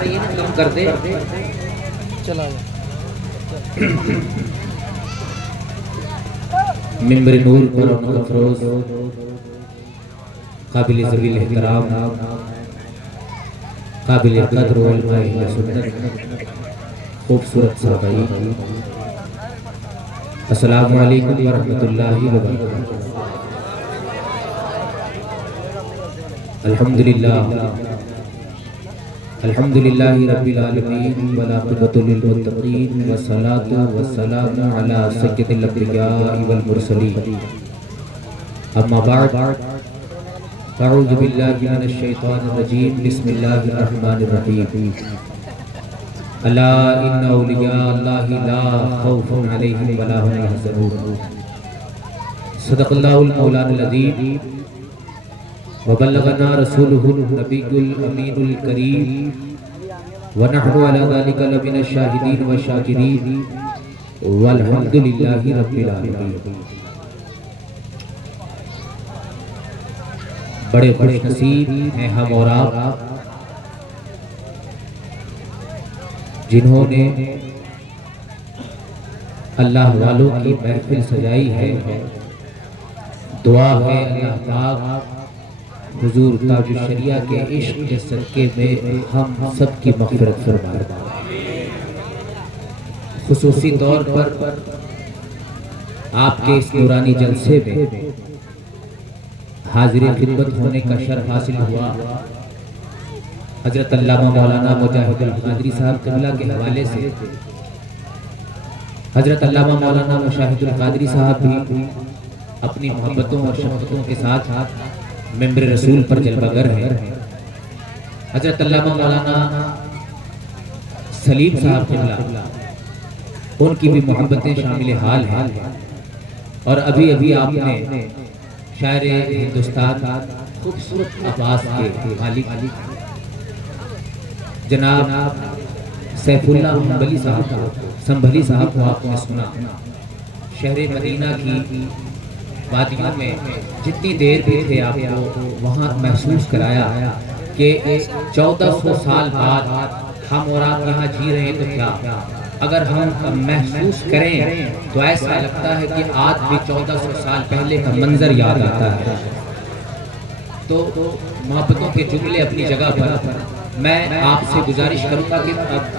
رہی ہے نا کم کر دے. چلا ممبر نور پر رونق افروز قابل ذویل احترام قابل قدر علماء اہل سنت خوبصورت صحابی، السلام علیکم ورحمۃ اللہ وبرکاتہ. الحمدللہ رب العالمین والعاقبۃ للمتقین والصلاۃ والسلام علی سید الانبیاء والمرسلین. اما بعد اعوذ باللہ من الشیطان الرجیم، بسم اللہ الرحمن الرحیم. الا ان اولیاء اللہ لا خوف علیہم ولا هم یحزنون. صدق اللہ المولانا العظیم وبلغنا رسوله النبی الامین الکریم ونحن علی ذلک لمن الشاہدین والشاکرین والحمد للہ رب العالمین. بڑے خوش نصیب ہیں ہم اور آپ جنہوں نے اللہ والوں کی محفل سجائی ہے. دعا ہے اللہ پاک حضور تاج الشریعہ کے عشق کے صدقے میں ہم سب کی مغفرت فرمائے. خصوصی طور پر آپ کے اس نورانی جلسے میں حاضر خدمت ہونے کا شرف حاصل ہوا. حضرت علامہ مولانا مجاہد القادری صاحب قبلہ کے حوالے سے حضرت علامہ مولانا مجاہد القادری صاحب بھی اپنی محبتوں اور شفقتوں کے ساتھ ممبر رسول پر جلوہ گر ہے. حضرت علامہ مولانا سلیم صاحب قبلہ ان کی بھی محبتیں شامل حال ہیں. اور ابھی آپ نے شاعر ہندوستان خوبصورت آواز کے مالک جناب سیف اللہ سنبھلی صاحب کو آپ نے سنا. شہر مدینہ کی وادیوں میں جتنی دیر بھی تھے آپ کو وہاں محسوس کرایا کہ 1400 سال بعد ہم اور آپ یہاں جی رہے ہیں. تو کیا اگر ہم محسوس کریں تو ایسا لگتا ہے کہ آج بھی 1400 سال پہلے کا منظر یاد آتا ہے. تو محبتوں کے جملے اپنی جگہ پر میں آپ سے گزارش کروں گا کہ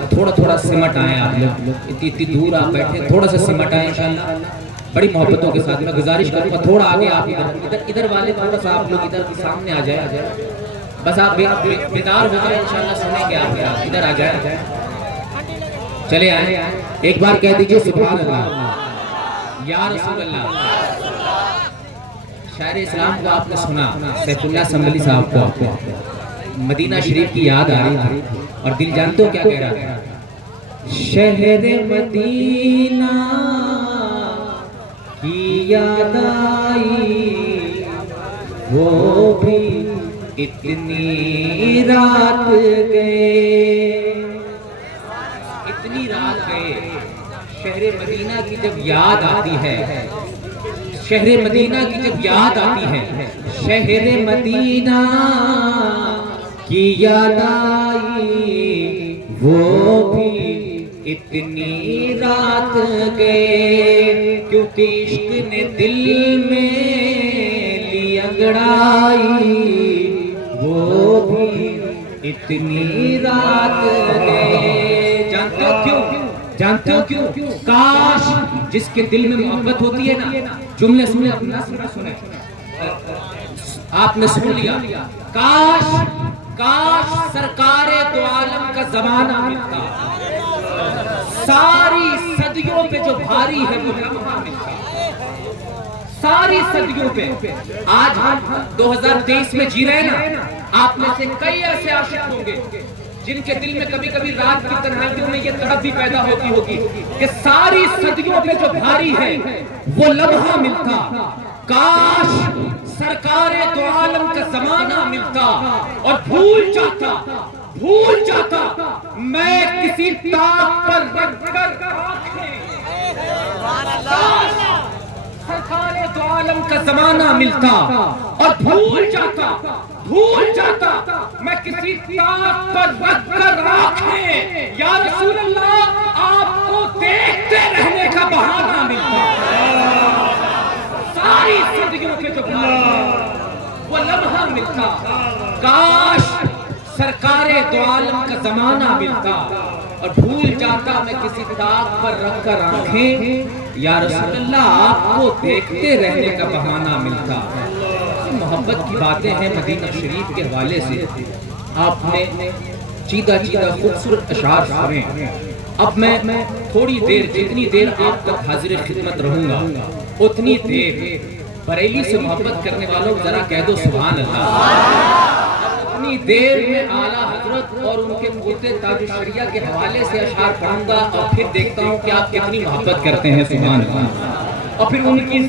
تھوڑا سمٹ آئیں. آپ لوگ اتنی دور آپ بیٹھے تھوڑا سا سمٹ آئیں انشاءاللہ. بڑی محبتوں کے ساتھ میں گزارش کروں گا تھوڑا آگے آپ ادھر والے تھوڑا سا آپ لوگ ادھر سامنے آ جائیں. بس آپ بیدار ہو جائیں انشاءاللہ سنیں گے. آپ ادھر آ جائیں. چلے آئیں ایک بار کہہ دیجئے سبحان اللہ یا رسول اللہ. شاعر اسلام کو آپ نے سنا سیف اللہ سنبھلی صاحب کو مدینہ شریف کی یاد آ رہی تھی اور دل جانتے ہو کیا کہہ رہا تھا؟ شہر مدینہ کی یاد آئی وہ بھی اتنی رات گئے. اتنی رات گئے. شہر مدینہ کی جب یاد آتی ہے شہر مدینہ کی جب یاد آتی ہے شہر مدینہ کی یاد آئی وہ بھی اتنی رات گئے. کیونکہ عشق نے دل میں لی انگڑائی وہ بھی اتنی رات گئے. جانتے ہو کیوں؟ کاش جس کے دل میں محبت ہوتی ہے نا جملے سنے اپنا سنے آپ نے سن لیا. کاش سرکار دو عالم کا زمانہ ملتا. ساری صدیوں پہ جو بھاری ہے وہ لمحہ ملتا. ساری صدیوں پہ. آج ہم 2023 میں جی رہے ہیں نا. آپ میں سے کئی ایسے عاشق ہوں گے جن کے دل میں کبھی رات کی تنہائیوں میں یہ تڑپ بھی پیدا ہوتی ہوگی کہ ساری صدیوں پہ جو بھاری ہے وہ لمحہ ملتا. کاش سرکار دو عالم کا زمانہ ملتا اور بھول جاتا میں کسی طاق پر رکھ کر آنکھیں. سرکار دو عالم کا زمانہ ملتا اور بھول جاتا میں کسی طاق پر رکھ کر آنکھیں. یا رسول اللہ آپ کو دیکھتے رہنے کا بہانہ ملتا، ساری زندگیوں کے جو وہ لمحہ ملتا، کاش سرکار دو عالم کا زمانہ ملتا اور بھول جاتا میں کسی طاق پر رکھ کر آنکھیں، یا رسول اللہ آپ کو دیکھتے رہنے کا بہانہ ملتا۔ محبت کی باتیں ہیں مدینہ شریف کے حوالے سے، آپ نے چیدہ خوبصورت اشعار سنے۔ اب میں تھوڑی دیر، جتنی دیر آپ تک حاضر خدمت رہوں گا اتنی دیر بریلی سے محبت کرنے والوں ذرا کہہ دو سبحان اللہ۔ اتنی دیر میں اعلیٰ حضرت اور ان کے پوتے تاج الشریعہ کے حوالے سے اشعار پڑھوں گا اور پھر دیکھتا ہوں کہ آپ کتنی محبت کرتے ہیں سبحان اللہ، اور پھر ان کی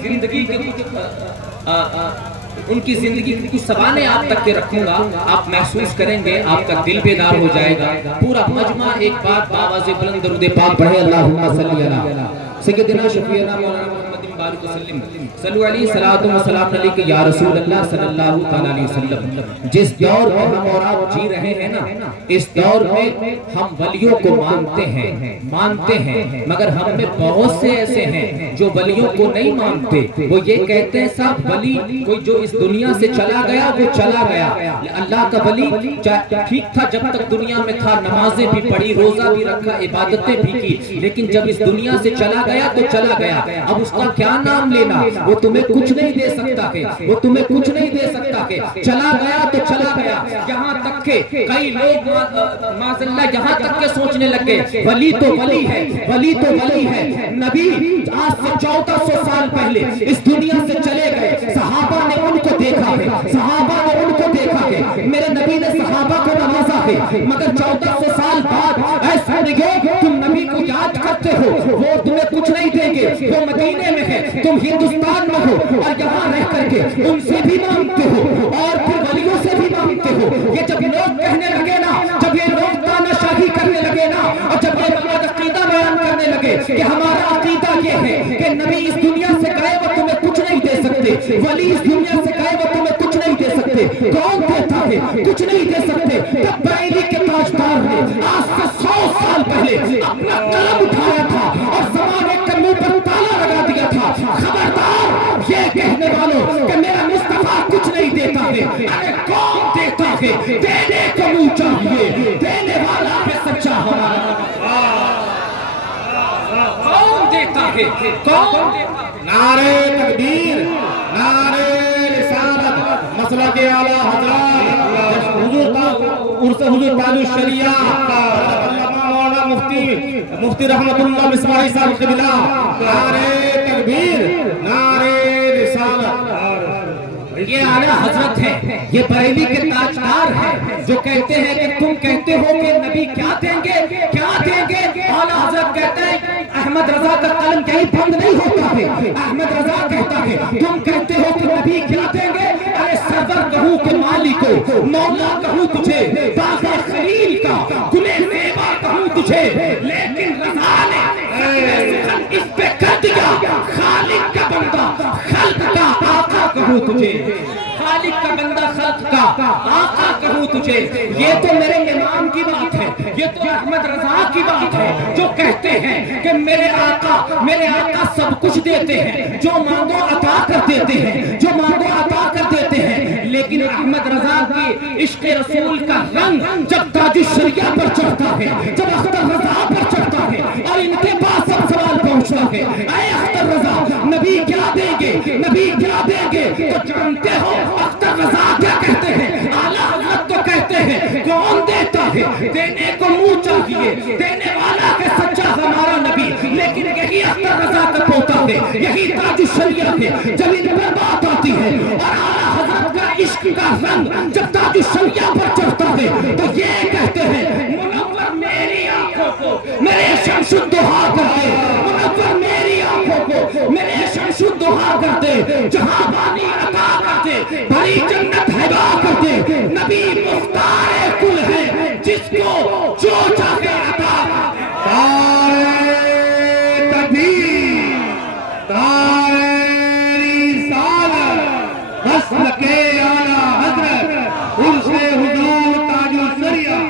زندگی کے کچھ سوانے آپ تک کے رکھوں گا، آپ محسوس کریں گے، آپ کا دل بیدار ہو جائے گا۔ پورا مجمع ایک بات باواز بلند درود پاک پڑھے، اللہم صلی علی سیدنا شفیعنا مولانا محمد بارک وسلم، صلو علیہ صلاۃ و سلام علیک یا رسول اللہ صلی اللہ علیہ وسلم۔ جس دور میں ہم اور آپ جی رہے ہیں نا، اس دور میں ہم ولیوں کو مانتے ہیں، مگر ہم میں بہت سے ایسے ہیں جو ولیوں کو نہیں مانتے۔ وہ یہ کہتے ہیں صاحب ولی کوئی جو اس دنیا سے چلا گیا وہ چلا گیا، اللہ کا ولی ٹھیک تھا جب تک دنیا میں تھا، نمازیں بھی پڑھی، روزہ بھی رکھا، عبادتیں بھی کی، لیکن جب اس دنیا سے چلا گیا تو چلا گیا، اب اس کا کیا نام لینا؟ وہ تمہیں کچھ نہیں دے سکتا ہے، وہ تمہیں کچھ نہیں دے سکتا ہے، چلا گیا تو چلا گیا۔ یہاں تک کہ کئی لوگ معاذ اللہ یہاں تک کہ سوچنے لگے ولی تو ولی ہے، ولی تو ولی ہے، نبی آج سے 1400 سال پہلے اس دنیا سے چلے گئے، صحابہ نے ان کو دیکھا ہے، صحابہ نے ان کو دیکھا ہے، میرے نبی نے صحابہ کو نوازا ہے، مگر 1400 سال بعد اے سنگو تم نبی کو یاد کرتے ہو، وہ تمہیں کچھ نہیں دیں گے، وہ مدینے میں ہے، تم ہندوستان میں ہو اور یہاں رہ کر کے ان سے بھی مانگتے ہو اور پھر ولیوں سے بھی مانگتے ہو۔ یہ جب لوگ کہنے لگے نا، جب یہ لوگ تانا شاہی کرنے لگے نا، اور جب یہ لوگ عقیدہ بیان کرنے لگے کہ ہمارا عقیدہ یہ ہے کہ نبی اس دنیا سے گئے وہ تمہیں کچھ نہیں دے سکتے، ولی اس دنیا سے گئے وہ تمہیں کچھ نہیں دے سکتے، کون دیتا ہے؟ کچھ نہیں دے سکتے۔ تب بریلی کے تاجدار نے آج سے 100 سال پہلے اپنا قلم اٹھایا تھا اور زمانے کے منہ پر تالا لگا دیا تھا، خبردار یہ کہنے والوں کہ میرا مصطفیٰ کچھ نہیں دیتا ہے، ارے کون دیتا ہے؟ دینے کو منہ چاہیے، دینے والا ہے سچا ہمارا، کون دیتا ہے؟ کون دیتا ہے؟ نعرہ تکبیر، نعرہ رسالت، مسلک اعلیٰ حضرت حضور تاج الشریعہ مولانا مفتی رحمت اللہ مصباحی صاحب قبلہ، نعرہ تکبیر، نعرہ رسالت۔ یہ اعلیٰ حضرت ہے، یہ بریلی کے تاجدار ہیں جو کہتے ہیں کہ تم کہتے ہو کہ نبی کیا دیں گے، کیا دیں گے؟ اعلیٰ حضرت کہتے ہیں احمد رضا کا قلم کہیں بند نہیں ہوتا ہے، احمد رضا کہتا ہے تم کہتے ہو کہ نبی کیا دیں گے، ارے سرور کہوں کہ مالک کو، مولا کہوں تجھے، باغ خلیل کا گلے زیبا کہوں تجھے، لیکن رضا نے اس پہ کر دیا خالق کا بندہ خلق کا آقا کہوں تجھے، خالق کا بندہ خلق کا آقا کہوں تجھے۔ یہ تو میرے امام کی بات ہے، یہ تو احمد رضا کی بات ہے جو کہتے ہیں کہ میرے آقا سب کچھ دیتے ہیں، جو مانگو عطا کر دیتے ہیں، جو مانگو عطا کر دیتے ہیں، لیکن احمد رضا کی عشق رسول کا رنگ جب تاج الشریعہ پر چڑھتا ہے، جب اختر رضا پر چڑھتا ہے اور ان کے پاس سب سوال پہنچتا ہے، اے اختر رضا نبی کیا دیں گے، نبی کیا دیں گے؟ تو جانتے ہو اختر رضا کیا کہتے ہیں؟ اعلیٰ حضرت تو کہتے ہیں کون دیتا ہے؟ دینے کو منہ چاہیے، دینے والا ہے سچا ہمارا نبی، لیکن یہی اختر رضا کا پوتا ہے، یہی تاج الشریعہ ہے، جب ان پر بات آتی ہے اور اعلیٰ حضرت کا عشق کا رنگ جب تاج الشریعہ پر چڑھتا ہے تو یہ کہتے ہیں منور میری آنکھوں کو میرے شمس الدہا کر دے، منور میری آنکھوں کو میرے شمس الدہا کر دے، جہاں بانی عطا کر دے، بھری جنت ہبا کر دے، نبی مختار کل ہے جس کو جو چاہے عطا کر دے۔ تکبیر، نعرہ رسالت، مسلک اعلیٰ حضرت عرش حضور تاج الشریعہ،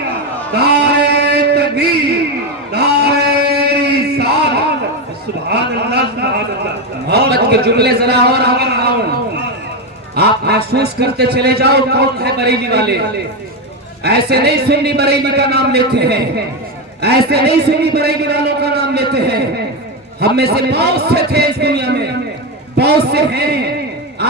نعرہ تکبیر۔ محبت کے جملے ذرا اور آگے بڑھاؤں، آپ محسوس کرتے چلے جاؤ کون ہے بریلی والے. ایسے نہیں سنی بریلی کا نام لیتے ہیں، ایسے نہیں سنی بریلی والوں کا نام لیتے ہیں. ہم میں سے بہت سے تھے اس دنیا میں، بہت سے ہیں.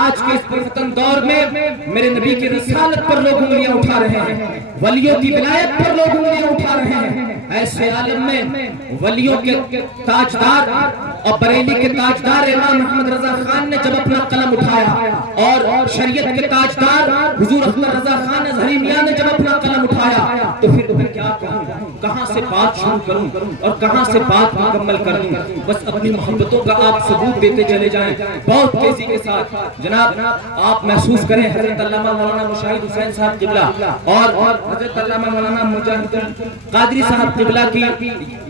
آج کے اس پرفتن دور میں میرے نبی کی رسالت پر لوگ انگلیاں اٹھا رہے ہیں، ولیوں کی ولایت پر لوگ انگلیاں اٹھا رہے ہیں. ایسے عالم میں ولیوں کے تاجدار اور بریلی کے تاجدار امام محمد رضا خان نے جب اپنا قلم اٹھایا، اور شریعت کے تاجدار حضور اختر رضا خان ظہری میاں نے جب اپنا قلم اٹھایا، تو پھر میں کیا کہوں، کہاں سے بات شروع کروں اور کہاں سے بات مکمل کروں. بس اپنی محبتوں کا آپ ثبوت دیتے چلے جائیں بہت تیزی کے ساتھ. جناب آپ محسوس کریں حضرت علامہ مولانا مشاہد حسین صاحب قبلہ اور حضرت علامہ مولانا مجاہد قادری صاحب قبلہ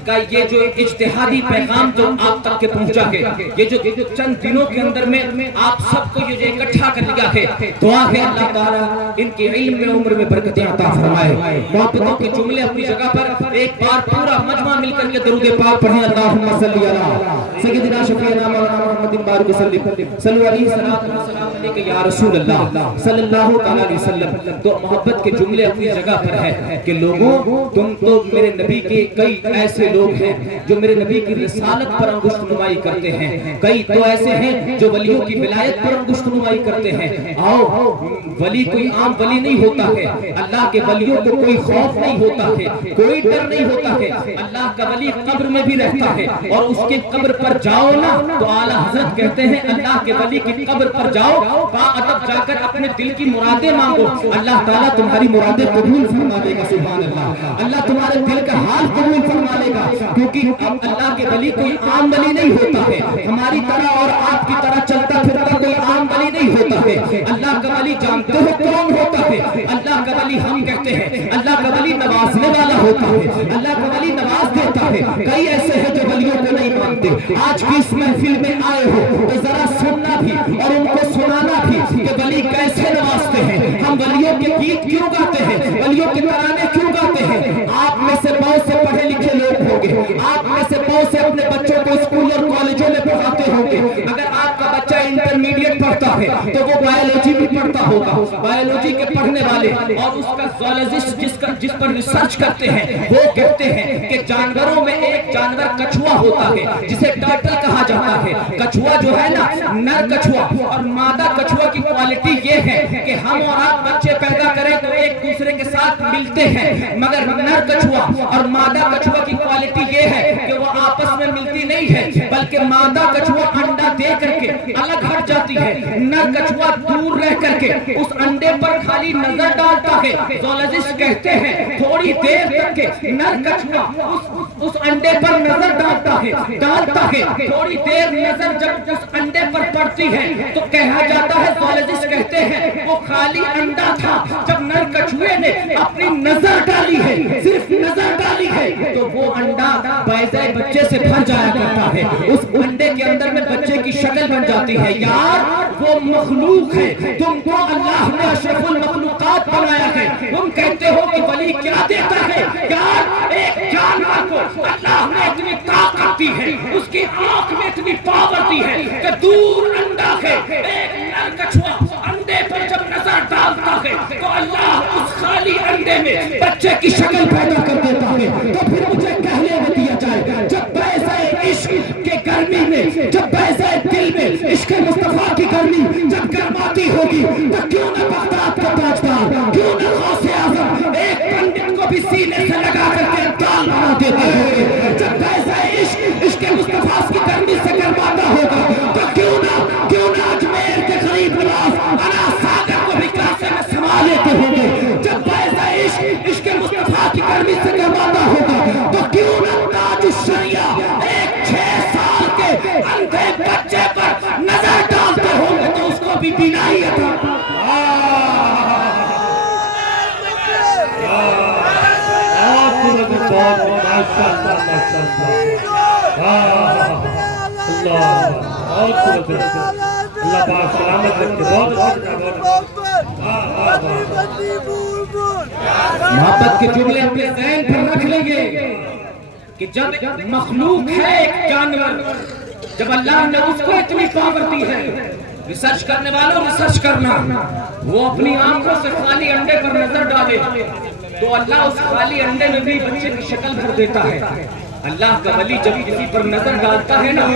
کا یہ جو اجتہادی پیغام جو آپ تک کے پہنچا ہے، یہ جو چند دنوں کے اندر میں آپ سب کو یہ جو اکٹھا کر لیا ہے. دعا ہے اللہ تعالیٰ ان کے علم میں عمر میں برکتیں عطا فرمائے. محبتوں کے جملے اپنی جگہ پر ایک بار پورا مجمع مل کر کے درود پاک پڑھیں. اللہم صلی علی سیدنا شفیعنا مولانا محمد بارک وسلم صلو علیہ السلام علیکہ یا رسول اللہ صلی اللہ تعالی علیہ وسلم. تو محبت کے جملے اپنی جگہ پر ہے کہ لوگوں تم تو میرے نبی کے کئی ایسے لوگ ہیں جو میرے نبی کی رسالت پر انگشت نمائی کرتے ہیں، کئی تو ایسے ہیں جو ولیوں کی ولایت پر انگشت نمائی کرتے ہیں. آؤ، ولی کوئی عام ولی نہیں ہوتا ہے، اللہ کے ولیوں کو کوئی خوف نہیں ہوتا ہے، کوئی ڈر نہیں ہوتا ہے. اللہ کا ولی قبر میں بھی رہتا ہے، اور اس کے قبر پر جاؤ نا تو اعلیٰ حضرت کہتے ہیں اللہ کے ولی کی قبر پر جاؤ، باادب جا کر اپنے دل کی مرادیں مانگو، اللہ تعالیٰ تمہاری مرادیں قبول فرما دے گا. سبحان اللہ، اللہ تمہارے دل کا حال قبول فرما لے گا. کیونکہ اللہ کے ولی کوئی عام ولی نہیں ہوتا ہے، ہماری طرح اور آپ کی طرح چلتا پھرتا کوئی عام ولی نہیں ہوتا ہے. اللہ کا ولی جانتے ہو کون ہوتا ہے؟ اللہ کا ولی ہم کہتے ہیں اللہ کا ولی نوازنے والا ہوتا ہے، اللہ کا ولی نواز دیتا ہے. کئی ایسے ہیں جو ولیوں کو نہیں مانتے. آج کی اس محفل میں آئے ہو تو ذرا سننا بھی اور ان کو سنانا بھی کہ ولی کیسے نوازتے ہیں. ہم ولیوں کے گیت کیوں گاتے ہیں، ولیوں کے ترانے کیوں گاتے ہیں. آپ میں سے بہت سے پڑھے لکھے لوگ ہوں گے، آپ میں سے بہت سے اپنے بچوں کو اسکول اور کالجوں میں پڑھاتے ہوں گے. اگر آپ کا بچہ انٹرمیڈیٹ پڑھتا ہے تو وہ بایولوجی بھی پڑھتا ہوگا. بایولوجی کے پڑھنے والے اور اس کا زوالوجسٹ جس پر ریسرچ کرتے ہیں وہ کہتے ہیں کہ جانوروں میں ایک جانور کچھوا ہوتا ہے جسے ٹرٹل کہا جاتا ہے. کچھوا جو ہے نا، نر کچھوا اور مادہ کچھوا کی کوالٹی یہ ہے کہ ہم اور آپ بچے پیدا کریں تو ایک دوسرے کے ساتھ ملتے ہیں، مگر نر کچھوا اور مادہ کچھوا کی کوالٹی یہ ہے کہ وہ آپس میں ملتی نہیں ہے، بلکہ مادہ کچھوا انڈا دے کر کے الگ ہٹ جاتی ہے، نر کچھوا دور رہ کر کے اس انڈے پر خالی نظر ڈالتا ہے. زوالوجسٹ کہتے ہیں تھوڑی دیر تک کے نر کچھوا اس انڈے پر نظر ڈالتا ہے، تھوڑی دیر نظر جب اس انڈے پر پڑتی ہے تو کہا جاتا ہے، زوالوجسٹ کہتے ہیں وہ خالی انڈا تھا. جب نر کچھوے نے اپنی نظر ڈالی ہے، صرف نظر ڈالی ہے، تو وہ انڈا بیضے بچے سے بھر جایا کرتا ہے. اس انڈے کے اندر میں بچے کی شکل بن جاتی ہے. یار وہ مخلوق ہے، تم کو اللہ نے اشرف المخلوقات بنایا ہے. تم کہتے ہو کہ ولی کیا دیتا ہے؟ یار ایک جانور کو اللہ نے اتنی طاقت دی ہے، اس کی آنکھ میں اتنی پاور دی ہے کہ دور انڈا ہے، ایک نر کچھوا انڈے پر جب نظر ڈالتا ہے تو اللہ اس خالی انڈے میں بچے کی شکل پیدا کر دیتا ہے. تو پھر مجھے کہنے میں دیا جائے، جب بیضے عشق کے گرمی میں، جب بیضے دل میں عشق مصطفیٰ کی گرمی جب گرماتی ہوگی تو کیوں نہ بغداد کا تاجدار، کیوں نہ غوث اعظم ایک پنڈت کو بھی سینے سے لگا کر کے تال بنا دیتے ہوئے. جب بیضے عشق مصطفیٰ کی گرمی سے گرماتا ہوگا تو کیوں نہ اجمیر کے غریب نواز انا ساگر کو بھی کاسے میں سما لیتے ہوں گے. جب بیضے عشق مصطفیٰ کی گرمی سے گرماتا ہوگا تو کیوں نہ تاج الشریعہ ایک 6 سال کے اندھے بچے پر نظر ڈالتے ہوں گے تو اس کو بھی بینائی عطا. اللہ پاک سلامت رکھے. محبت کے جملے اپنے ذہن پر رکھ لیں گے کہ جب مخلوق ہے ایک جانور جب اللہ نے اس کو اتنی پاور دی ہے، ریسرچ کرنے والوں ریسرچ کرنا، وہ اپنی آنکھوں سے خالی انڈے پر نظر ڈالے تو اللہ اس خالی انڈے میں بھی بچے کی شکل بھر دیتا ہے۔ اللہ کا ولی جب کسی پر نظر ڈالتا ہے نا،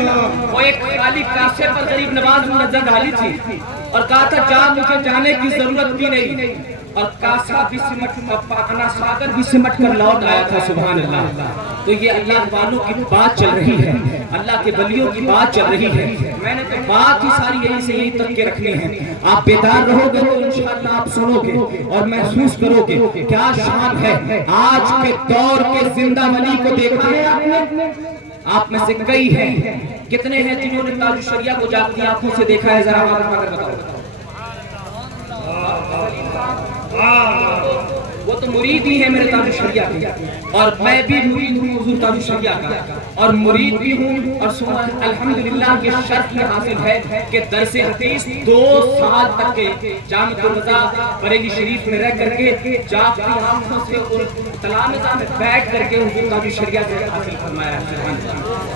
وہ ایک خالی کاسے پر غریب نواز نے نظر ڈالی تھی اور کہا تھا جا مجھے جانے کی ضرورت بھی نہیں، اور کاسا بھی سمٹ اپنا ساگر بھی سمٹ کر لوٹ آیا تھا۔ سبحان اللہ۔ تو یہ اللہ والوں کی بات چل رہی ہے، اللہ کے ولیوں کی بات چل رہی ہے۔ میں نے تو بات ہی ساری یہی سے یہی تک کے رکھنی ہے۔ آپ بیدار رہو گے تو انشاءاللہ آپ سنو گے اور محسوس کرو گے کیا شان ہے۔ آج کے دور کے زندہ ولی کو دیکھا ہے آپ میں سے کئی ہیں، کتنے ہیں جنہوں نے تاج الشریعہ کو جاگتی آنکھوں سے دیکھا ہے؟ ذرا آپ بتاؤ۔ وہ تو مرید ہی ہے میرے تاج الشریعہ کے، اور میں بھی مرید ہوں حضور تاج الشریعہ کا، اور مرید بھی ہوں، اور الحمدللہ یہ شرف میں حاصل ہے کہ درس حدیث 2 سال تک کے جامع الرضا بریلی شریف میں رہ کر کے جاگتی آنکھوں سے اور تلامذہ میں بیٹھ کر کے حضور تاج الشریعہ سے حاصل فرمایا ہے۔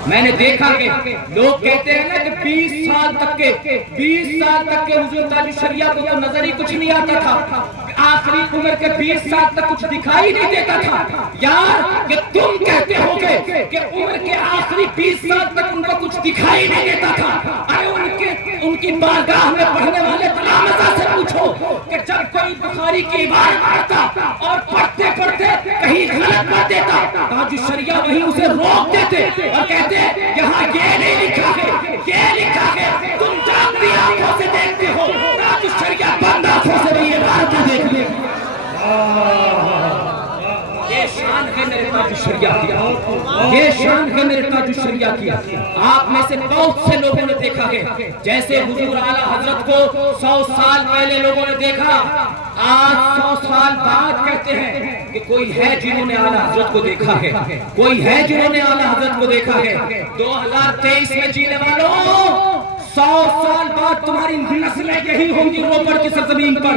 میں نے دیکھا کہ لوگ کہتے ہیں نا کہ 20 سال تک کے حضور تاج الشریعہ کو تو نظر ہی کچھ نہیں آتا تھا، آخری عمر کے 20 سال تک کچھ دکھائی نہیں دیتا تھا۔ یار کہ تم کہتے ہو گے کہ عمر کے آخری 20 سال تک ان کو کچھ دکھائی نہیں دیتا تھا، ارے ان کی بارگاہ میں پڑھنے والے تلامذہ سے پوچھو کہ جب کوئی بخاری کی عبارت پڑھتا اور پڑھتے پڑھتے کہیں غلط پڑھ دیتا، تاج الشریعہ وہی اسے روک دیتے اور کہتے یہاں یہ نہیں لکھا ہے، یہ لکھا ہے، تم جاگتی آنکھوں سے دیکھتے ہو، تاج الشریعہ بند آنکھوں سے بھی یہ بات دیکھ لے۔ یہ شان ہے میرے تاج الشریعہ کی، یہ شان ہے میرے تاج الشریعہ کی۔ آپ میں سے بہت سے لوگوں نے دیکھا ہے، جیسے حضور اعلیٰ حضرت کو 100 سال پہلے لوگوں نے دیکھا، آج 100 سال بعد کہتے ہیں کہ کوئی ہے جنہوں نے اعلیٰ حضرت کو دیکھا ہے، کوئی ہے جنہوں نے اعلیٰ حضرت کو دیکھا ہے۔ 2023 میں جینے والوں، 100 سال بعد تمہاری نسلیں یہی ہوں گی روپڑ کی سرزمین پر،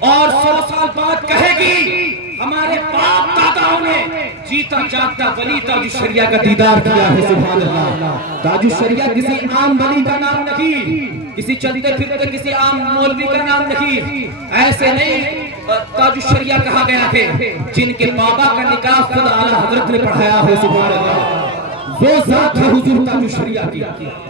اور 100 سال بعد کہے گی ہمارے باپ داداؤں نے جیتا جاگتا ولی تاج الشریعہ کا دیدار کیا ہے۔ سبحان اللہ۔ تاج الشریعہ کسی عام ولی کا نام نہیں، کسی چلتے پھرتے کسی عام مولوی کا نام نہیں، ایسے نہیں۔ تاج الشریعہ کہا گیا ہے جن کے بابا کا نکاح خود اعلیٰ حضرت نے پڑھایا ہے۔ سبحان اللہ۔ وہ ذات ہے حضور تاج الشریعہ کی،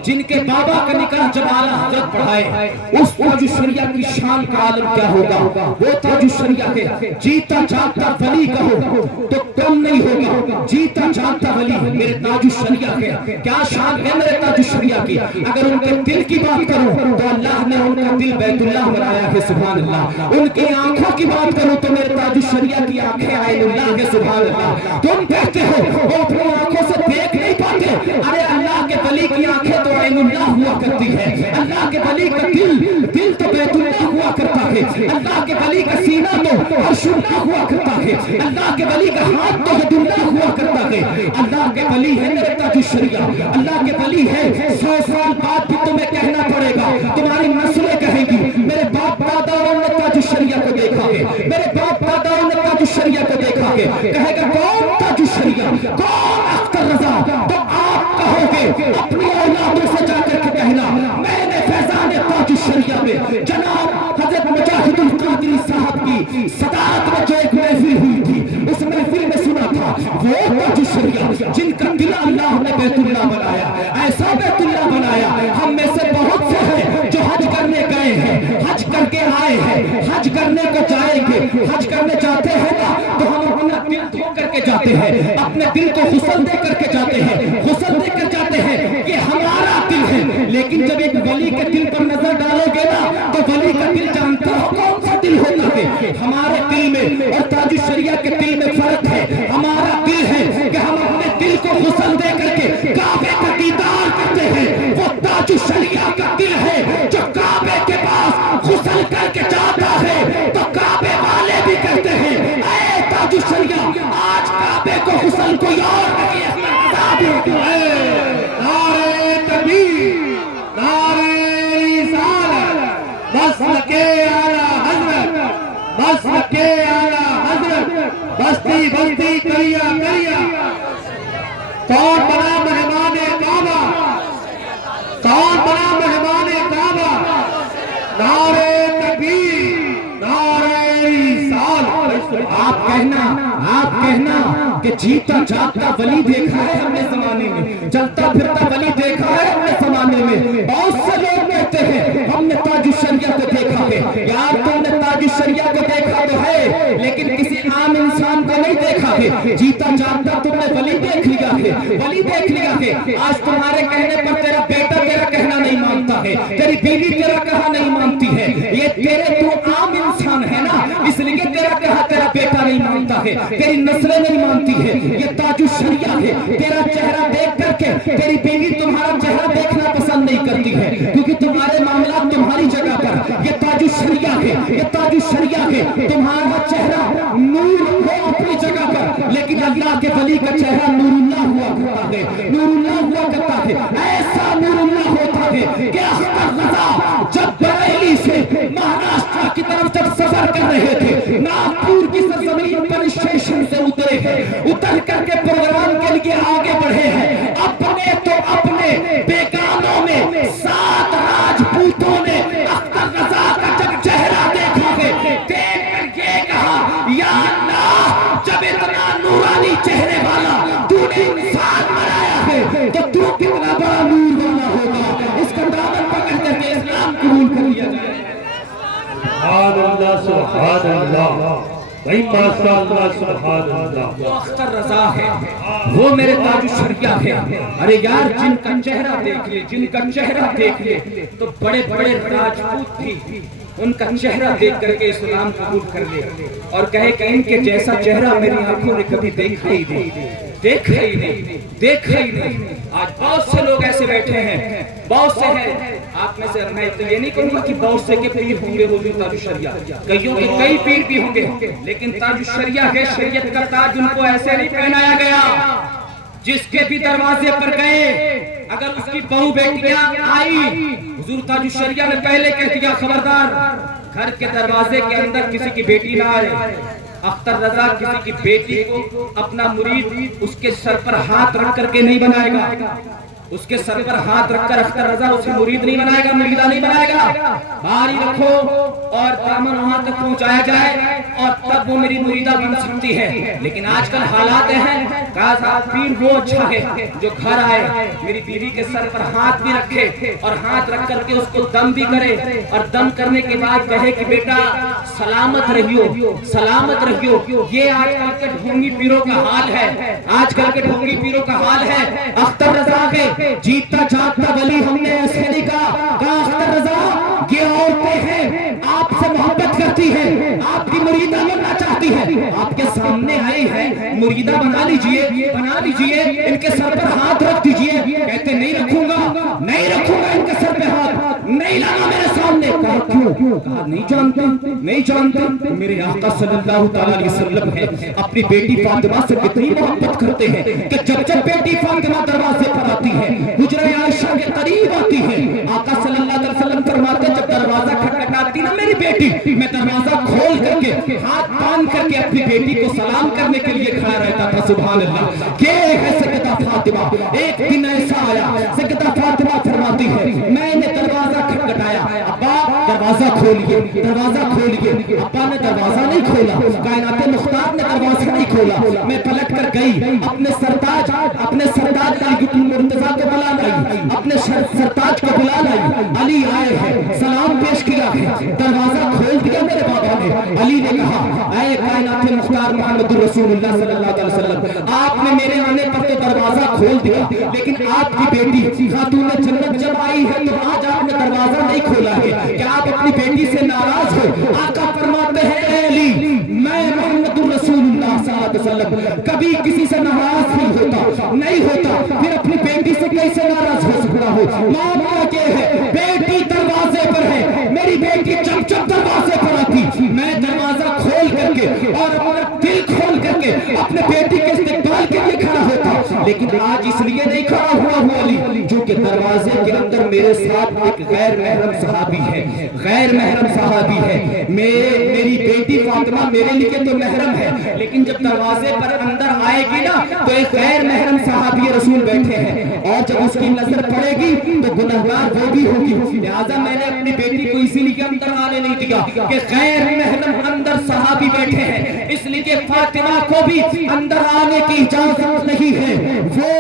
جن کے بابا کا نکاح جب اعلیٰ حضرت پڑھائے، اس تاج الشریعہ کی شان کا عالم کیا ہوگا۔ وہ تاج الشریعہ کے جیتا جاگتا ولی کہو تو کم نہیں ہوگا، جیتا جاگتا ولی میرے تاج الشریعہ کے کیا شان ہے میرے تاج الشریعہ کی۔ اگر ان کے دل کی بات کروں تو اللہ نے ان کا دل بیت اللہ بنایا ہے۔ سبحان اللہ۔ ان کی آنکھوں کی بات کروں تو میرے تاج الشریعہ کی آنکھیں عین اللہ ہے۔ سبحان اللہ۔ تم کہتے ہو وہ اپنی آنکھوں سے دیکھ نہیں پاتے، ارے اللہ کے ولی کی آنکھیں تو عین اللہ ہوا کرتی ہے، اللہ کے ولی کا دل تو بیت اللہ ہوا کرتا ہے، اللہ کے ولی کا سینہ تو عرش اللہ ہوا کرتا ہے، اللہ کے ولی کا ہاتھ تو ید اللہ ہوا کرتا ہے۔ اللہ کے ولی ہے میرے تاج الشریعہ، اللہ کے ولی ہے۔ 100 سال بعد بھی تمہیں کہنا پڑے گا، تمہاری نسلیں کہیں گی میرے باپ داداؤں نے تاج الشریعہ کو دیکھا ہے، میرے باپ داداؤں نے تاج الشریعہ کو دیکھا ہے۔ کہے گا کون تاج الشریعہ، کون اختر رضا، تو آپ کہو گے اپنی اولادوں سے جا کر کے کہنا میں نے فیضان تاج الشریعہ میں جناب حضرت مجاہد القادری صاحب کی صدارت میں جو ایک محفل ہوئی تھی، اس محفل میں سنا تھا وہ تاج الشریعہ جن کا دل اللہ نے بیت اللہ بنایا، ایسا بیت اللہ بنایا۔ ہم میں سے بہت سے ہیں جو حج کرنے گئے ہیں، حج کر کے آئے ہیں، حج کرنے کو جائیں گے، حج کرنے جاتے ہیں نا تو ہم اپنا دل دھو کر کے جاتے ہیں، اپنے دل کو غسل دے کر کے جاتے ہیں، غسل دے کر جاتے ہیں، یہ ہمارا دل ہے۔ لیکن جب ایک ولی کے دل پر نظر ڈالو گے نا تو ولی کا دل جانتا ہو کون سا دل ہوتا ہے۔ ہمارے دل میں اور تاج الشریعہ کے دل میں فرق ہے۔ ہمارا دل ہے کہ ہم اپنے دل کو غسل دے کر کے کعبے کا دیدار کرتے ہیں، وہ تاج الشریعہ کا دل ہے جو کعبے کے پاس غسل کر کے جاتا ہے تو کعبے والے بھی کہتے ہیں اے تاج الشریعہ آج کعبے کو غسل کوئی اور نہیں ہے۔ نعرہ تکبیر، نعرہ رسالت، مسلک اعلیٰ حضرت، مسلک اعلیٰ حضرت، بستی بستی کریا کریا، کون بنا مہمان کعبہ، کون بنا مہمان کعبہ؟ نعرے تکبیر، نعرے رسالت۔ آپ کہنا کہ جیتا جاگتا ولی دیکھا ہے ہم نے زمانے میں، چلتا پھرتا ولی دیکھا ہے ہم نے زمانے میں۔ بہت سے لوگ کہتے ہیں ہم نے تاج الشریعہ کو دیکھا ہے۔ یار تم نے تاج الشریعہ کو دیکھا تو ہے، لیکن کسی عام انسان کو نہیں دیکھا ہے۔ جیتا جاگتا تم نے ولی دیکھ لیا ہے، ولی دیکھ لیا ہے۔ آج تمہارے کہنے پر تیرا بیٹا تیرا کہنا نہیں مانتا ہے، تیری بیوی تیرا کہا نہیں مانتی ہے۔ یہ تیرے تو عام انسان ہے نا، اس لیے تیرا کہا تیرا بیٹا نہیں مانتا ہے، تیری نسلیں نہیں مانتی ہے۔ یہ تاج الشریعہ ہے، تیرا چہرہ دیکھ کر کے تیری بیوی تمہارا چہرہ دیکھنا پسند نہیں کرتی ہے، کیونکہ تمہارے معاملات تمہاری جگہ پر۔ یہ تاج الشریعہ ہے، یہ تاج الشریعہ ہے، تمہارا چہرہ نور ہو اپنی جگہ پر، لیکن اللہ کے ولی کا چہرہ نور اللہ ہوا کرتا ہے، نور اللہ ہوا کرتا ہے۔ ایسا نور اللہ ہوتا ہے کہ اختر رضا جب بریلی سے مہاراشٹر کی طرف جب سفر کر رہے تھے، ناگپور کی سرزمین پر اسٹیشن سے اترے ہیں، اتر کر کے پروگرام کے لیے آگے بڑھے ہیں۔ اپنے تو اپنے بیگانوں میں 7 راجپوتوں نے اختر رضا کا جب چہرہ دیکھا ہے، دیکھ کر یہ کہا یا اللہ جب اتنا نورانی چہرے والا تو نے انسان بنایا ہے تو تو کتنا بڑا نور والا ہوگا۔ اس کا دامن پکڑ کر کے اسلام قبول کر لیا جائے۔ سبحان اللہ، سبحان اللہ، بھائی ماشاء اللہ، سبحان اللہ۔ وہ اختر رضا ہے، وہ میرے تاج الشریعہ ہے۔ ارے یار جن کا چہرہ دیکھ لے، جن کا چہرہ دیکھ لے تو بڑے بڑے راجپوت بھی ان کا چہرہ دیکھ کر کے اسلام قبول کر لے اور کہے کہ ان کے جیسا چہرہ میری آنکھوں نے کبھی دیکھا ہی نہیں، دیکھا ہی نہیں، دیکھا ہی نہیں۔ آج بہت سے لوگ ایسے بیٹھے ہیں، بہت سے ہیں آپ میں سے، میں تو یہ نہیں کہوں گا کہ بہت سے کے پیر ہوں گے حضور تاج الشریعہ، کئیوں کے کئی پیر بھی ہوں گے، لیکن تاج الشریعہ ہے، شریعت کا تاج ان کو ایسے نہیں پہنایا گیا۔ جس کے بھی دروازے پر گئے اگر اس کی بہو بیٹیاں آئی، حضور تاج الشریعہ نے پہلے کہہ دیا خبردار گھر کے دروازے کے اندر کسی کی بیٹی نہ آئے۔ اختر رضا کسی کی بیٹی کو اپنا مرید اس کے سر پر ہاتھ رکھ کر کے نہیں بنائے گا، اس کے سر پر ہاتھ رکھ کر اختر رضا اسے مرید نہیں بنائے گا، مریدہ نہیں بنائے گا۔ باری رکھو اور دامن وہاں تک پہنچایا جائے اور تب وہ میری مریدہ بن سکتی ہے۔ لیکن آج کل حالات ہیں کہ پیر وہ اچھا ہے جو گھر آئے میری بیوی کے سر پر ہاتھ بھی رکھے اور ہاتھ رکھ کر کے اس کو دم بھی کرے اور دم کرنے کے بعد کہے کہ بیٹا سلامت رہیو، سلامت رہیو۔ یہ آج کل کے ڈھونگی پیروں کا حال ہے، آج کل کے ڈھونگی پیروں کا حال ہے۔ اختر رضا کے جیتا جاگتا ولی ہم نے ایسے نہیں کہا اختر رضا یہ عورتیں ہیں، آپ سے محبت کرتی ہیں، آپ کی مریدہ بننا چاہتی ہے، آپ کے سامنے آئی ہے، مریدہ بنا لیجئے، بنا لیجئے، ان کے سر پر ہاتھ رکھ دیجئے۔ کہتے نہیں رکھوں گا، نہیں رکھوں گا ان کے سر پہ ہاتھ، نہیں لانا میرے سامنے۔ کہا کیوں؟ کہا نہیں جانتے، نہیں جانتے میرے آقا صلی اللہ علیہ وسلم ہے اپنی بیٹی فاطمہ سے کتنی محبت کرتے ہیں کہ جب جب بیٹی فاطمہ دروازے پر آتی ہے، حجرہ عائشہ کے قریب آتی ہے، آقا صلی اللہ علیہ وسلم فرماتے جب دروازہ کھٹکھٹاتی نا میری بیٹی، میں دروازہ کھول کر کے ہاتھ باندھ کر کے اپنی بیٹی کو سلام کرنے کے لیے کھڑا رہتا تھا۔ سبحان اللہ، یہ ہے سیدہ فاطمہ۔ ایک دن ایسا آیا سیدہ فاطمہ فرماتی ہے میں نے دروازہ کھٹکھٹایا، ابا دروازہ کھولیے، دروازہ کھولیے۔ ابا نے دروازہ نہیں کھولا، کائنات مختار نے دروازہ نہیں کھولا۔ میں پلٹ کر گئی، اپنے سرتاج علی مرتضیٰ کو بلا لائی، اپنے سرتاج کو بلا لائی، علی آئے ہیں، سلام پیش کیا ہے، دروازہ کھول دیا میرے بابا نے۔ علی نے کہا اے کائنات مختار محمد رسول اللہ صلی اللہ علیہ وسلم، آپ نے میرے آنے پر تو دروازہ کھول دیا، لیکن آپ کی بیٹی خاتون جنت جب آئی ہے تو آج آپ نے دروازہ نہیں کھولا ہے، کیا آپ اپنی بیٹی سے ناراض ہو؟ آقا فرماتے ہیں اے علی میں محمد رسول اللہ صلی اللہ علیہ وسلم کبھی کسی سے ناراض نہیں ہوتا، پھر اپنی بیٹی سے کیسے ناراض ہو سکتا ہو؟ معاملہ یہ ہے بیٹی دروازے پر ہے، میری بیٹی جب جب دروازے پر آتی میں دروازہ کھول کر کے اور اپنا دل کھول کر کے اپنے بیٹی کے استقبال کے لیے کھڑا ہوتا، لیکن آج اس لیے نہیں کھڑا ہوا ہوں علی جو کہ دروازے کے اندر میرے ساتھ ایک غیر محرم صحابی ہے، غیر محرم صحابی ہے، میری بیٹی بیٹی فاطمہ میرے لیے تو محرم ہے، لیکن جب دروازے پر اندر آئے گی نا تو ایک غیر محرم صحابی رسول بیٹھے ہیں، اور جب اس کی نظر پڑے گی تو گنہگار وہ بھی ہوگی، لہٰذا میں نے اپنی بیٹی کو اسی لیے اندر آنے نہیں دیا کہ غیر محرم اندر صحابی بیٹھے ہیں، اس لیے فاطمہ کو بھی اندر آنے کی اجازت نہیں ہے۔ وہ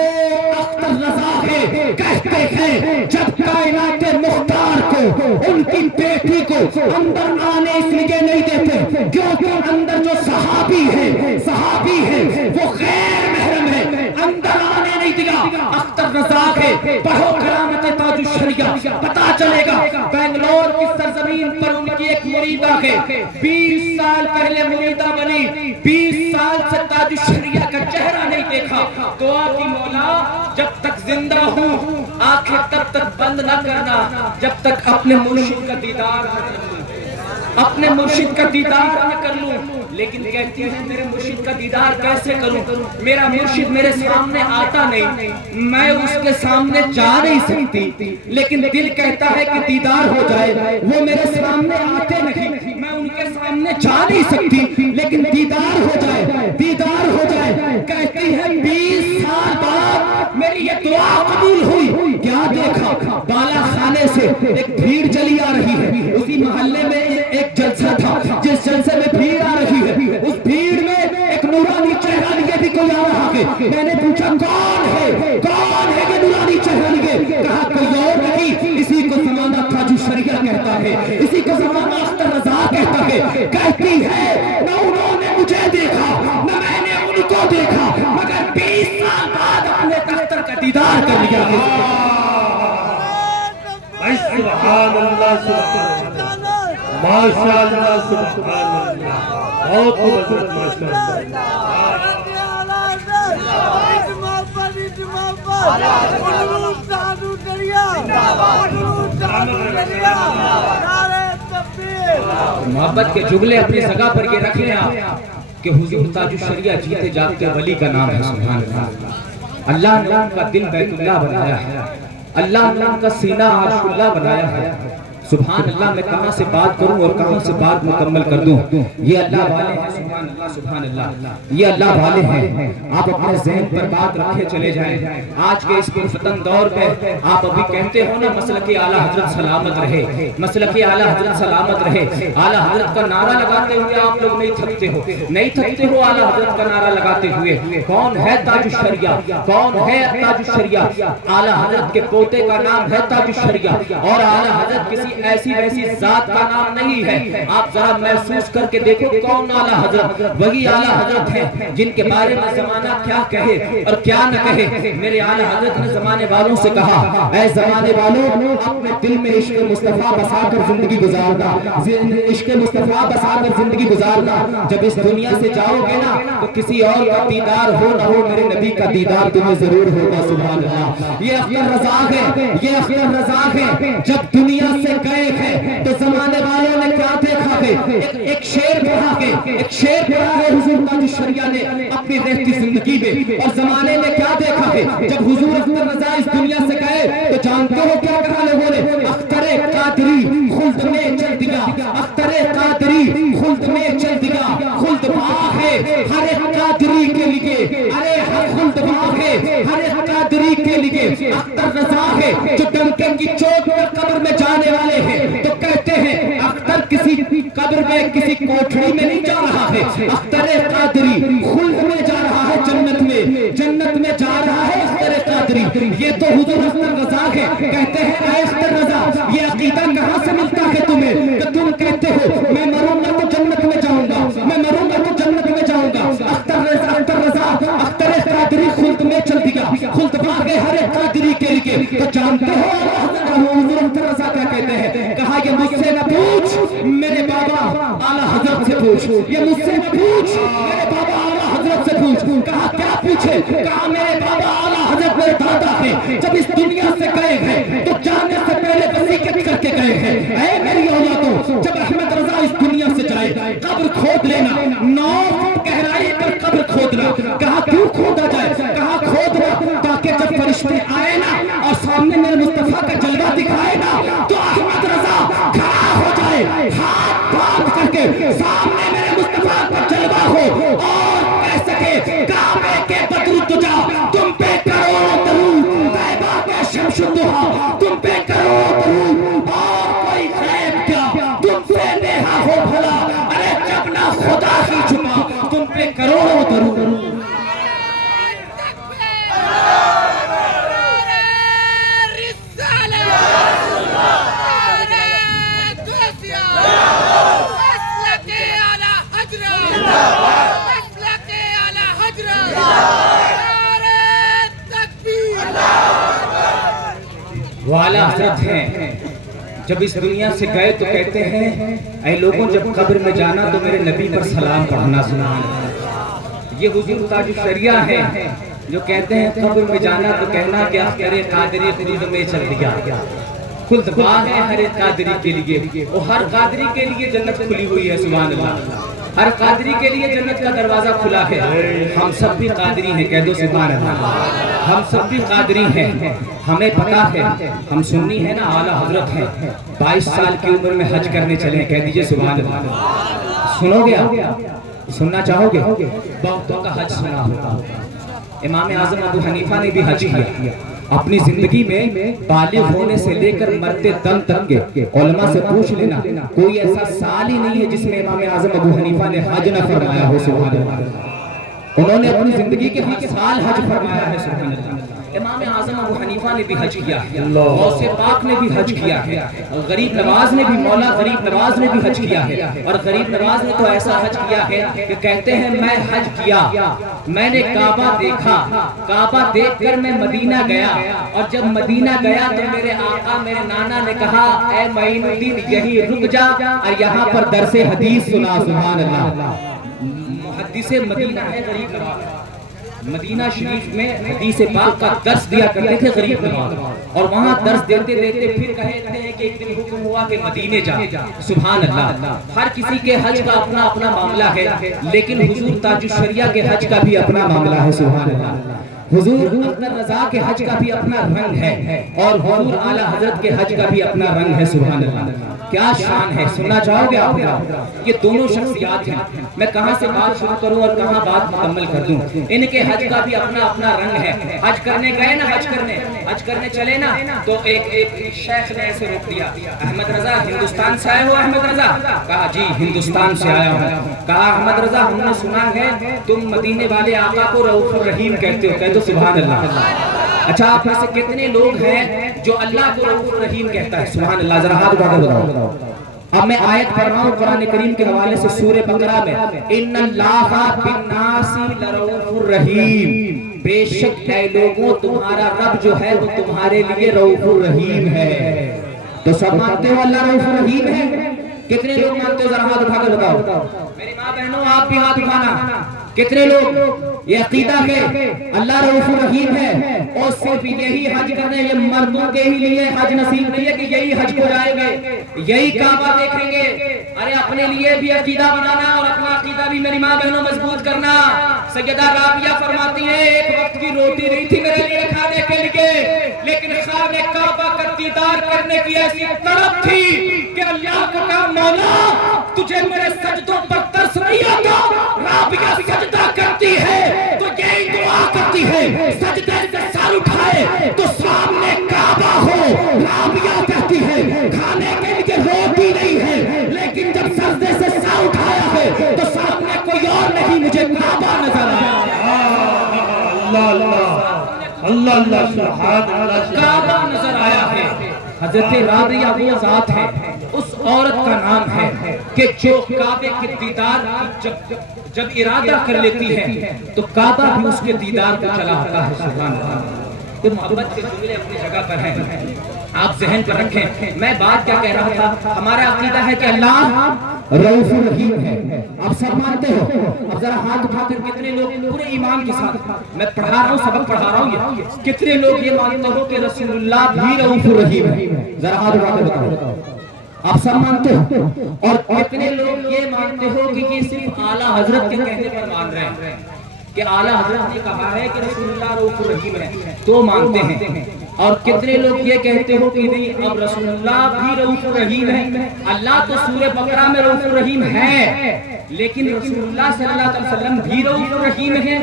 اختر رضا ہے، کہتے ہیں جب کائنات مختار کو ان کی بیٹی کو اندر آنے اس لیے نہیں دیتے کیونکہ اندر جو صحابی ہے وہ غیر محرم ہے، اندر آنے نہیں دیا۔ اختر رضا ہے، پڑھو کرامت تاج الشریعہ، پتا چلے گا بنگلور کی سرزمین پر ان کی ایک مریدہ ہے، 20 سال پہلے مریدہ بنی، 20 سال سے تاج الشریعہ کا چہرہ نہیں دیکھا۔ دعا کی مولا جب تک زندہ ہوں آنکھیں تب تک بند نہ کرنا جب تک اپنے مرشد کا دیدار نہ کر لوں، اپنے مرشد کا دیدار نہ کر لوں۔ لیکن کہتی ہے میرے مرشد کا دیدار کیسے کروں، میرا مرشد میرے سامنے آتا نہیں، میں اس کے سامنے جا نہیں سکتی، لیکن دل کہتا ہے کہ دیدار ہو جائے، وہ میرے سامنے آتے نہیں، میں ان کے سامنے جا نہیں سکتی، لیکن دیدار ہو جائے، دیدار ہو جائے۔ کہتی ہے 20 سال بعد میری یہ دعا قبول ہوئی، کیا دیکھا بالا خانے سے ایک بھیڑ چلی آ رہی ہے، اسی محلے میں ایک جلسہ تھا، جس جلسے میں بھیڑ آ رہی ہے، اس بھیڑ میں ایک نورانی چہرہ لیے بھی کوئی آ رہا ہے، میں نے پوچھا کون ہے یہ نورانی چہرہ لیے، کہا کوئی اور نہیں، اسی کو زمانہ تاج الشریعہ کہتا ہے، اسی کو زمانہ اختر رضا کہتا ہے۔ کہتی ہے نہ انہوں نے مجھے دیکھا نہ میں نے ان کو دیکھا، مگر 20 سال بعد اپنے دفتر کا دیدار کر لیا ہے۔ سبحان اللہ سبحان اللہ ماشاء اللہ سبحان اللہ، بہت خوبصورت ماشاء اللہ۔ محبت کے جملے اپنی جگہ پر یہ رکھ لیں آپ کہ حضور تاج الشریعہ جیتے جاگتے ولی کا نام ہے، سبحان اللہ۔ اللہ نے ان کا دل بیت اللہ بنایا ہے، اللہ نے ان کا سینہ عرش اللہ بنایا ہے، سبحان اللہ۔ میں کہاں سے بات کروں اور کہاں سے بات مکمل کر دوں، یہ اللہ والے ہیں، سبحان اللہ سبحان اللہ، یہ اللہ والے ہیں۔ آپ اپنے ذہن پر بات رکھے چلے جائیں، آج کے اس پرفتن دور پہ آپ ابھی کہتے ہو نا مسلک اعلیٰ حضرت سلامت رہے، مسلک اعلیٰ حضرت سلامت رہے، اعلیٰ حضرت کا نعرہ لگاتے ہوئے آپ لوگ نہیں تھکتے ہو اعلیٰ حضرت کا نعرہ لگاتے ہوئے۔ کون ہے تاج الشریعہ، کون ہے تاج الشریعہ؟ اعلیٰ حضرت کے پوتے کا نام ہے تاج الشریعہ، اور اعلیٰ حضرت کسی ایسی ویسی ذات کا نام نہیں ہے۔ آپ ذرا محسوس کر کے دیکھو کون اعلیٰ حضرت، وہی اعلیٰ حضرت ہیں جن کے بارے میں زمانہ کیا کہے اور کیا نہ کہے۔ میرے اعلیٰ حضرت نے زمانے والوں سے کہا اے زمانے والوں، اپنے دل میں عشق مصطفیٰ بسا کر زندگی گزارنا، عشق مصطفیٰ بسا کر زندگی گزارنا۔ جب اس دنیا سے جاؤ گے نا تو کسی اور کا دیدار ہو نہ ہو میرے نبی کا دیدار تمہیں ضرور ہوگا، سبحان اللہ۔ یہ اختر رضا ہے، یہ اختر رضا ہے، جب دنیا سے گئے ہیں تو زمانے والوں نے کیا دیکھا ہے؟ ایک شعر پڑھا ہے، ایک شعر پڑھا ہے حضور تاج الشریعہ نے اپنی رہتی زندگی میں، اور زمانے میں کیا دیکھا ہے؟ جب حضور اختر رضا اس دنیا سے گئے تو جانتے ہو کیا کہا لوگوں نے؟ اختر قادری خلد میں چل دیا، اختر قادری خلد میں چل دیا، خلد باغ ہے ہر ایک قادری کے لیے، ارے ہر خلد باغ ہے ہر ایک قادری کے لیے۔ اختر رضا ہے جو ڈنکے کی چوٹ پر قبر میں جانے والے ہیں تو کہتے ہیں اختر کسی قبر میں کسی کوٹھڑی میں نہیں جا رہا ہے، اختر قادری خلد میں جا رہا ہے، جنت میں جا رہا ہے اختر قادری۔ یہ تو حضور اختر رضا ہے۔ کہتے ہیں اے اختر رضا، یہ عقیدہ کہاں سے ملتا ہے تمہیں کہ تم کہتے ہو میں مروں گا تو جنت میں جاؤں گا، میں مروں گا تو جنت میں جاؤں گا۔ اختر رضا اختر قادری خلد میں چل دیا، خلد باغ ہے ہر ایک قادری کے لیے۔ تو جانتے ہو حضور اختر رضا کیا کہتے ہیں؟ کہا یہ مجھ سے نہ پوچھ میرے بابا اعلیٰ حضرت سے پوچھ، یہ مجھ سے نہ پوچھ میرے بابا اعلیٰ حضرت سے پوچھ۔ کہا کیا پوچھے؟ کہا میرے بابا اعلیٰ حضرت میرے دادا ہیں، جب اس دنیا سے گئے ہیں تو جانے سے پہلے وصیت کر کے گئے ہیں اے میری اولادوں، جب احمد رضا اس دنیا سے جائے قبر کھود لینا، 9 فٹ گہرائی پر قبر کھودنا۔ کہا کیوں کھودا جائے؟ کہا کھودنا تاکہ جب فرشتے آئے نا اور سامنے میرے مصطفیٰ کا جلوہ دکھائے نا تو احمد رضا کھڑا ہو جائے، ہاتھ باندھ کر کے سامنے میرے کعبے کے بدر تجا تم پہ کروڑوں درود، طیبہ کے شمس الضحا تم پہ کروڑوں درود، اور کوئی غیب کیا تم سے نیہا ہو بھلا، ارے جب نہ خدا ہی چھپا تم پہ کروڑوں درود۔ وہ اعلیٰ حضرت ہیں، جب اس دنیا سے گئے تو کہتے ہیں اے لوگوں جب قبر میں جانا تو میرے نبی پر سلام پڑھنا۔ سبحان اللہ۔ یہ حضور تاج الشریعہ ہیں جو کہتے ہیں قبر میں جانا تو کہنا کہ اختر قادری خود میں چل دیا، کل دعا ہے ہر ایک قادری کے لیے، اور ہر قادری کے لیے جنت کھلی ہوئی ہے۔ سبحان اللہ۔ ہر قادری کے لیے جنت کا دروازہ کھلا ہے۔ ہم سب بھی قادری ہیں، کہہ دو سبحان اللہ۔ ہم سب بھی قادری ہیں، ہمیں پتا ہے، ہم سنی ہے نا، اعلیٰ حضرت ہیں، 22 سال کی عمر میں حج کرنے چلے، کہہ دیجئے سبحان اللہ۔ سنو گے؟ سننا چاہو گے؟ بہتوں کا حج سنا ہوگا۔ امام اعظم ابو حنیفہ نے بھی حج کیا، اپنی زندگی میں بالغ ہونے سے لے کر مرتے دم تک کے علماء سے پوچھ لینا، کوئی ایسا سال ہی نہیں ہے جس میں امام اعظم ابو حنیفہ نے حج نہ فرمایا ہو۔ سبحان اللہ۔ انہوں نے اپنی زندگی کے ہر سال حج فرمایا ہے۔ سبحان اللہ۔ امام اعظم ابو حنیفہ نے بھی حج کیا ہے، غوث پاک نے بھی حج کیا ہے، غریب نواز نے بھی، مولا غریب نواز نے بھی حج کیا ہے، اور غریب نواز نے تو ایسا حج کیا ہے کہ کہتے ہیں میں حج کیا، میں نے کعبہ دیکھا، کعبہ دیکھ کر میں مدینہ گیا، اور جب مدینہ گیا تو میرے آقا میرے نانا نے کہا اے معین الدین یہی رک جا اور یہاں پر درس حدیث سنا۔ سبحان اللہ۔ محدث مدینہ ہے غریب نواز، مدینہ شریف میں حدیث پاک کا درس دیا کرتے تھے غریب نواز، اور وہاں درس دیتے دیتے پھر کہتے ہیں کہ ایک دن حکم ہوا کہ مدینے جا۔ سبحان اللہ۔ ہر کسی کے حج کا اپنا اپنا معاملہ ہے، لیکن حضور تاج الشریعہ کے حج کا بھی اپنا معاملہ ہے۔ سبحان اللہ۔ حضور اختر رضا کے حج کا بھی اپنا رنگ ہے، اور حضور اعلیٰ حضرت کے حج کا بھی اپنا رنگ ہے۔ سبحان اللہ۔ کیا شان ہے، سننا چاہو گے آپ؟ یہ دونوں شخصیات ہیں، میں کہاں سے بات شروع کروں اور کہاں بات مکمل کر دوں۔ ان کے حج کا بھی اپنا اپنا رنگ ہے۔ حج کرنے گئے نا، حج کرنے چلے نا، تو ایک شیخ نے ایسے روک دیا، احمد رضا ہندوستان سے آئے ہو؟ احمد رضا کہا جی ہندوستان سے آیا ہوں۔ کہا احمد رضا ہم نے سنا ہے تم مدینے والے آقا کو رؤوف الرحیم کہتے ہو، کہہ دو سبحان اللہ۔ اچھا آپ میں سے کتنے لوگ ہیں جو اللہ کو رؤوف الرحیم کہتا ہے؟ سبحان اللہ۔ ذرا ہاتھ اٹھا کر بتاؤ۔ اب میں آیت پڑھ رہا ہوں قرآن کریم کے حوالے سے سورہ بقرہ میں، ان اللہ بالناس لرؤوف الرحیم، بے شک اے لوگوں تمہارا رب جو ہے وہ تمہارے لیے رؤوف الرحیم ہے۔ تو سب مانتے ہو اللہ رؤوف الرحیم ہے؟ کتنے لوگ مانتے ہو؟ ذرا ہاتھ اٹھا کر بتاؤ۔ میری ماں بہنوں آپ بھی ہاتھ اٹھانا، کتنے لوگ یہ عقیدہ ہے اللہ رؤوف الرحیم ہے، اور صرف یہی حج کرنے، یہ مردوں کے ہی لیے حج نصیب نہیں ہے کہ یہی حج کو جائیں گے، یہی کعبہ دیکھیں گے؟ ارے اپنے لیے بھی عقیدہ بنانا اور اپنا عقیدہ بھی میری ماں بہنوں مضبوط کرنا۔ سیدہ رابعہ فرماتی ہیں ایک وقت کی روٹی نہیں تھی میرے لیے کھانے کے لیے، لیکن خانہ کعبہ کا دیدار کرنے کی ایسی طلب تھی کہ اللہ کو کہا مولا تجھے میرے سجدوں پر ترس نہیں آتا؟ رابعہ سجدہ کرتی ہے تو یہی دعا کرتی ہے، سجدے سے سر اٹھائے تو سامنے کعبہ ہو۔ رابعہ کہتی ہے کھانے کے لیے روٹی نہیں ہے، لیکن جب سجدے سے سر اٹھایا ہے تو سامنے کوئی اور نہیں، مجھے کعبہ نظر آیا۔ اللہ اللہ اللہ اللہ سبحان اللہ، کعبہ نظر آیا ہے۔ حضرت رابعہ وہ ذات ہے، اس عورت کا نام ہے کہ جو کعبے کے دیدار جب ارادہ کر لیتی ہے تو کعبہ بھی اس کے دیدار کو چلا آتا ہے۔ سبحان اللہ۔ تو محبت کے جملے اپنی جگہ پر ہیں، آپ ذہن پر رکھیں۔ میں بات کیا کہہ رہا تھا، ہمارا عقیدہ ہے کہ اللہ رؤوف الرحیم ہے، آپ سب مانتے ہو؟ اب ذرا ہاتھ اٹھا کر کتنے لوگ پورے ایمان کے ساتھ، میں پڑھا رہا ہوں سبق پڑھا رہا ہوں، یہ کتنے لوگ یہ مانتے ہو کہ رسول اللہ بھی رؤوف الرحیم ہے؟ ذرا ہاتھ اٹھا کر بتاؤ، آپ سب مانتے ہو؟ اور کتنے لوگ یہ مانتے ہو کہ یہ صرف اعلیٰ حضرت کے کہنے پر مان رہے ہیں کہ اعلیٰ حضرت نے کہا ہے کہ رسول اللہ رؤوف الرحیم ہے، تو مانتے ہیں؟ اور کتنے لوگ یہ کہتے ہو کہ نہیں اب رسول اللہ بھی رؤوف الرحیم ہے. اللہ تو سورہ بقرہ میں رؤوف الرحیم ہے لیکن رسول اللہ صلی اللہ علیہ وسلم بھی رؤوف الرحیم ہے.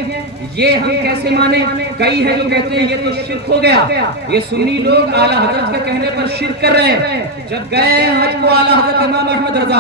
یہ ہم کیسے مانیں؟ کئی ہیں جو کہتے ہیں یہ تو شرک ہو گیا. یہ سنی لوگ اعلیٰ حضرت کے کہنے پر شرک کر رہے ہیں. جب گئے حج کو اعلیٰ حضرت امام احمد رضا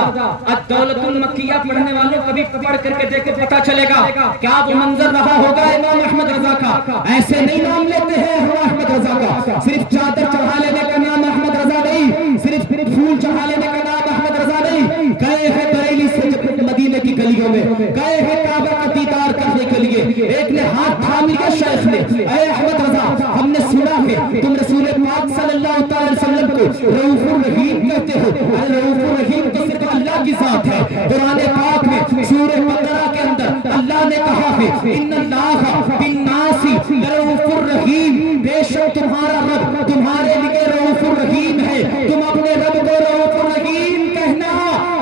الدولۃ المکیہ پڑھنے والوں کبھی پڑھ کر کے دیکھو پتہ چلے گا کیا وہ منظر رہا ہوگا امام احمد رضا کا. ایسے نہیں نام لیتے ہیں ہم احمد رضا کا. صرف چادر چڑھا لینے کا نام احمد رضا نہیں, صرف پھول چڑھا لینے کا نام احمد رضا نہیں. گئے ہیں بریلی سے مدینے کی گلیوں میں, گئے ہیں کعبہ کا دیدار کرنے کے لیے. ایک نے ہاتھ تھام لیا شیخ نے, اے احمد رضا ہم نے سنا ہے تم رسول پاک صلی اللہ علیہ وسلم کو رؤوف الرحیم کہتے ہو. ارے رؤوف الرحیم تو صرف اللہ کی ذات ہے. قرآن پاک میں سورہ بقرہ کے اندر اللہ نے کہا ہے ان اللہ بالناس رؤوف الرحیم, بے شک تمہارا رب تمہارے لیے رؤوف الرحیم ہے. تم اپنے رب کو رؤوف الرحیم کہنا.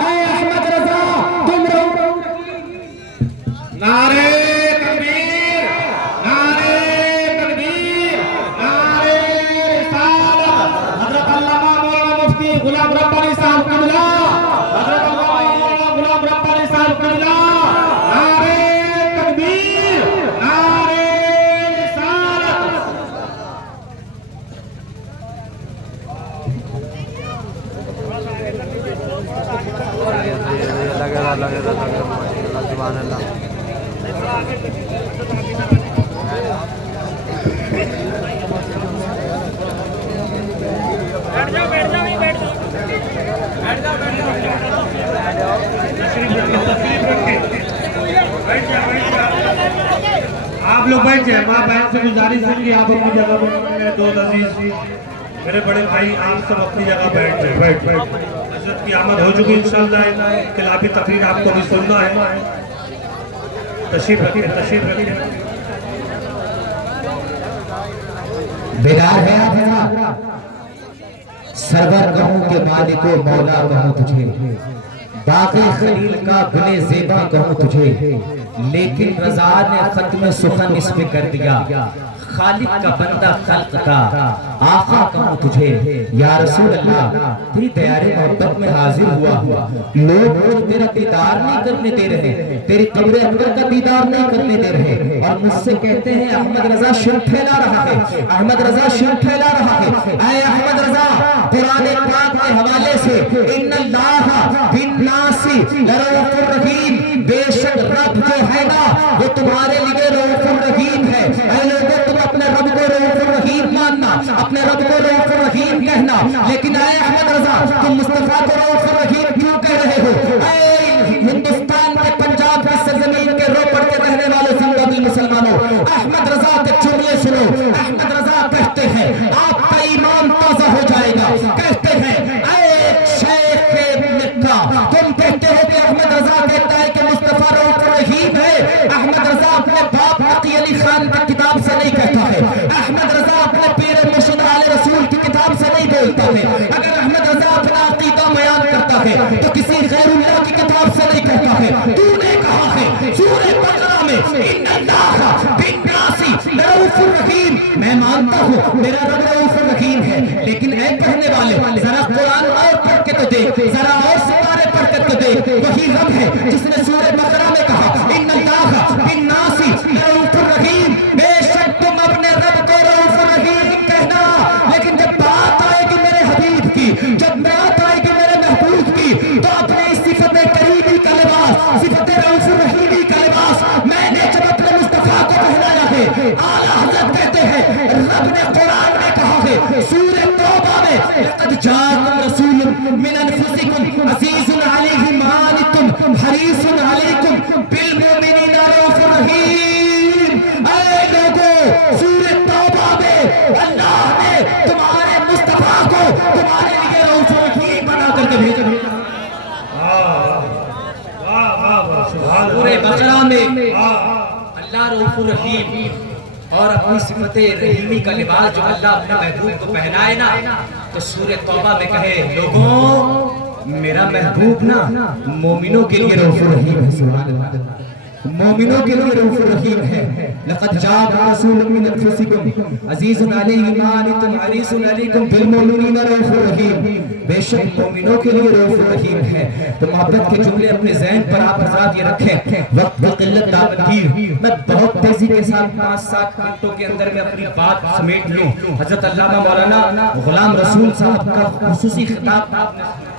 اے احمد رضا تم رؤوف الرحیم. نعرے تکبیر, نعرے تکبیر, نعرے رسالت. حضرت علامہ مولانا مفتی غلام ربانی صاحب قبلہ, حضرت علامہ مولانا غلام ربانی صاحب قبلہ. نعرے تکبیر, نعرے رسالت. آپ لوگ بیٹھ جائیں. ماں بہن سے گزارش ہے کہ آپ اپنی جگہ پر, میرے دوست عزیز میرے بڑے بھائی آپ سب اپنی جگہ بیٹھ جائیں. بیٹھ حضرت کی آمد ہو چکی انشاءاللہ. انقلابی تقریر آپ کو بھی سننا ہے. تشریف رکھیں, تشریف رکھیں. بیدار ہے آپ سرور کہوں کہ مالک و مولا کہوں تجھے, باقی خلیل کا گلے زیبا کہوں تجھے, لیکن رضا نے ختم سخن اس پہ کر دیا. خالق کا بندہ خلق کا آقا کہوں تجھے. یا رسول اللہ تیری دیار محبت میں حاضر ہوا. لوگ مجھے تیرا دیدار نہیں کرنے دے رہے, تیری قبر اکبر کا دیدار نہیں کرنے دے رہے, اور مجھ سے کہتے ہیں احمد رضا شر پھیلا رہا ہے, احمد رضا شر پھیلا رہا ہے. اے احمد رضا قرآن پاک کے حوالے سے ان اللہ بالناس رؤوف الرحیم, بے شک رب جو ہے نا وہ تمہارے لیے رؤوف الرحیم ہے. اے لوگوں تم اپنے رب کو رؤوف الرحیم ماننا, اپنے رب کو رؤوف الرحیم کہنا, لیکن اے احمد رضا تم مصطفیٰ کو رؤوف الرحیم کیوں کہہ رہے ہو؟ اے ہندوستان کے پنجاب کی سرزمین کے روپڑ کے رہنے والے زندگی مسلمانوں, احمد رضا کے جملے سنو. احمد رضا کہتے ہیں آپ کا ایمان تازہ ہو جائے گا. کہتے ہیں اے شیخ مکہ تم کہتے ہو کہ احمد رضا کہتا ہے کہ مصطفیٰ رؤوف الرحیم ہے. احمد رضا اپنے باپ تقی علی خان کی کتاب سے نہیں کہتا ہے. احمد رضا اپنے پیر مرشد آل رسول کی کتاب سے نہیں بولتا ہے. اگر احمد رضا اپنا عقیدہ بیان کرتا ہے تو کسی غیر اللہ کی کتاب سے نہیں کہتا ہے. تو نے کہا ہے سورہ بقرہ میں ان اللہ بالناس رؤوف الرحیم, میں مانتا ہوں میرا رب رؤوف الرحیم ہے, لیکن اے کہنے والے ذرا قرآن اور پڑھ کے تو دیکھ, ذرا اور سپارے پڑھ کے تو دیکھ. وہی رب ہے جس نے سورہ بقرہ میں کہا ان اللہ بالناس رؤوف الرحیم, بے شک تم اپنے رب کو رؤوف الرحیم کہنا. لیکن جب بات آئے گی میرے حبیب کی, جب بات آئے گی میرے محبوب کی, تو اپنی صفت قریبی کا لباس, صفت رؤوف الرحیمی کا لباس میں نے جب اپنے مصطفیٰ کو پہنایا ہے. اعلیٰ حضرت کہتے ہیں رب نے قرآن میں کہا ہے سورہ توبہ میں لقد جاءکم رسول من انفسکم عزیز علیہ ما عنتم حریص علیکم بالمؤمنین رؤوف الرحیم. اے لوگوں سورہ توبہ میں اللہ نے تمہارے مصطفیٰ کو تمہارے لیے رؤوف الرحیم بنا کر کے بھیجا. سورہ بقرہ میں اللہ رؤوف الرحیم اور اپنی صفت رحیمی کا لباس جو اللہ اپنے محبوب کو پہنائے نا, تو سورہ توبہ میں کہے لوگوں میرا محبوب نا مومنوں کے لیے رؤوف الرحیم ہے. سبحان اللہ. مومنوں کے لیے رؤوف الرحیم ہے. لقد جاءکم رسول من انفسکم عزیز علیہ ما عنتم حریص علیکم بالمؤمنین رؤوف الرحیم. بے شک مومنوں کے لیے رؤوف الرحیم ہے. تو محبت کے جملے اپنے ذہن پر آپ حضرات یہ رکھیں. وقت و قلت دامنگیر، میں بہت تیزی کے ساتھ 5-7 منٹوں کے اندر میں اپنی بات سمیٹ لوں. حضرت علامہ مولانا غلام رسول صاحب کا خصوصی خطاب آپ نے سنا،